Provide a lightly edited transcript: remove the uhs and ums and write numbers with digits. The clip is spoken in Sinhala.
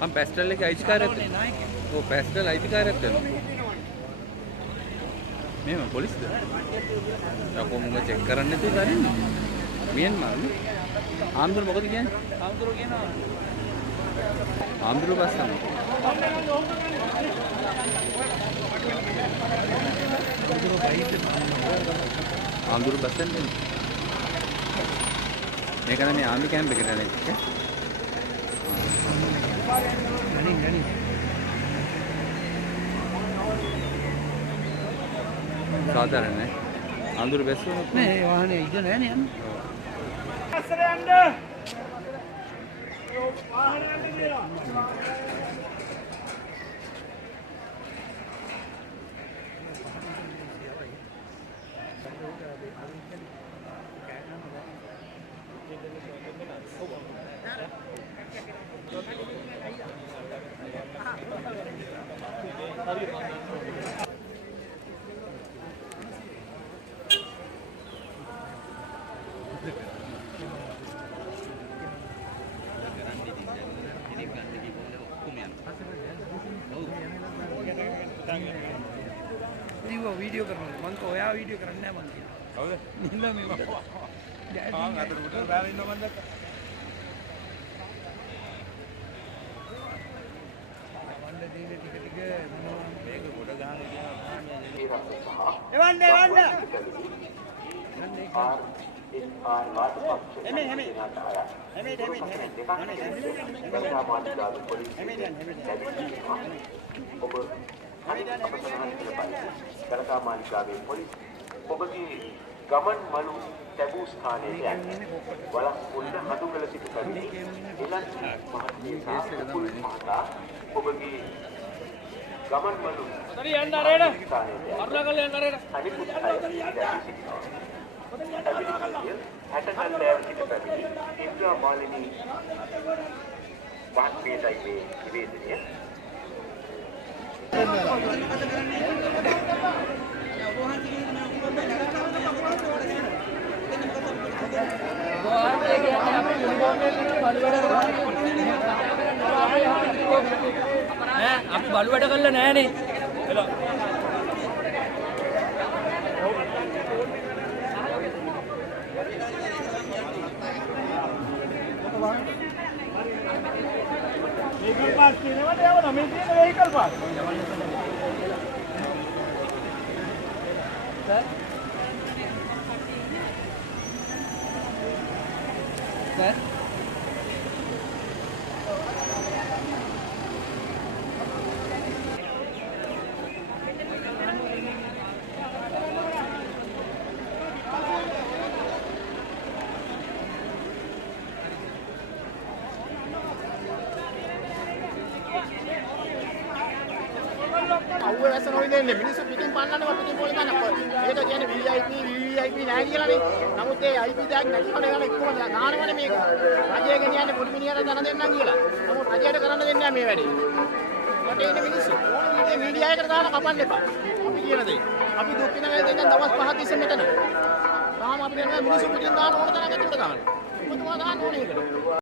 हम पेस्टल लेके අයිතිකාරයත් ඔව් पेस्टल අයිතිකාරයත් වෙනවා මේව පොලිස්ද යකෝ මුංග චෙක් කරන්න නැතුව දරින්නේ මියන්මාර් නේ ආම්දුර මොකද කියන්නේ ආම්දුර කියනවා ආම්දුර බස්සන ආම්දුර බස්සන මේක නම් මේ ආම්ි කැම්ප් එකට යන එක ගණි साधारण है आंदूर बेस्ट नहीं वहाँ इधर है नहीं हम वो वीडियो करना मन को या वीडियो करना है मन की ಹೌದಾ ನಿಲ್ಲ ಮೇ ಹಾಂ ಅದರ ಬಿಟ್ಟು ಬೇರೆ ಇನ್ನೂ ಬಂದಕ್ಕ ಬಂದ ದೀನೆ ಟಿಕೆಟ್ಗೆ ನಾನು ಬೇಗ ಫೋಟೋ ಗಾನ ಎವಂಡೆ ಎವಂಡೆ ගණකාමාලිකාවේ පොලිස් ඔබගේ ගමන් මළු තැබූ ස්ථානයට යන්න වළක්වන හඳුන්වල සිට පැමිණි එලන් මහතා ඔබගේ ගමන් මළු හරි යන්න රේඩ අරුණාකල් යන්න රේඩ අනිකුත් අය දැවි සිටිනවා හැටගල් ලෑව සිට පැමිණි ඉන්ද්‍රා මාලිනී වාක්‍යයයි මේ නිවේදනය අපි බලු වැඩ කරලා නෑනේ vehicle park කියනවට යවනවා මේ තියෙන vehicle park සර් අවුව වැස නොවිදෙන්නේ මිනිස්සු පිටින් පන්නනවා පිටින් පොලි ගන්න. ඒක කියන්නේ VIP VVIP නෑ කියලානේ. නමුත් ඒ IP ටැග් නැතිවම යන ඉක්කොම ගානවනේ මේක. රජය කියන්නේ පොඩි මිනිහට දන දෙන්නම් කියලා. නමුත් රජයට කරන්න දෙන්නේ නෑ මේ වැඩේ. රටේ ඉන්න මිනිස්සු ඕනේ මීඩියා එකට දාලා කපන්න එපා. අපි කියන දේ. අපි දුක් විඳ වෙන දැන් දවස් 5ක් තිස්සේ මෙතන. තාම අපි කියන්නේ මිනිස්සු පිටින් දාන ඕන තරම් ඇතුළට දාන්න. ඔබතුමා දාන්න ඕනේ ඒකට.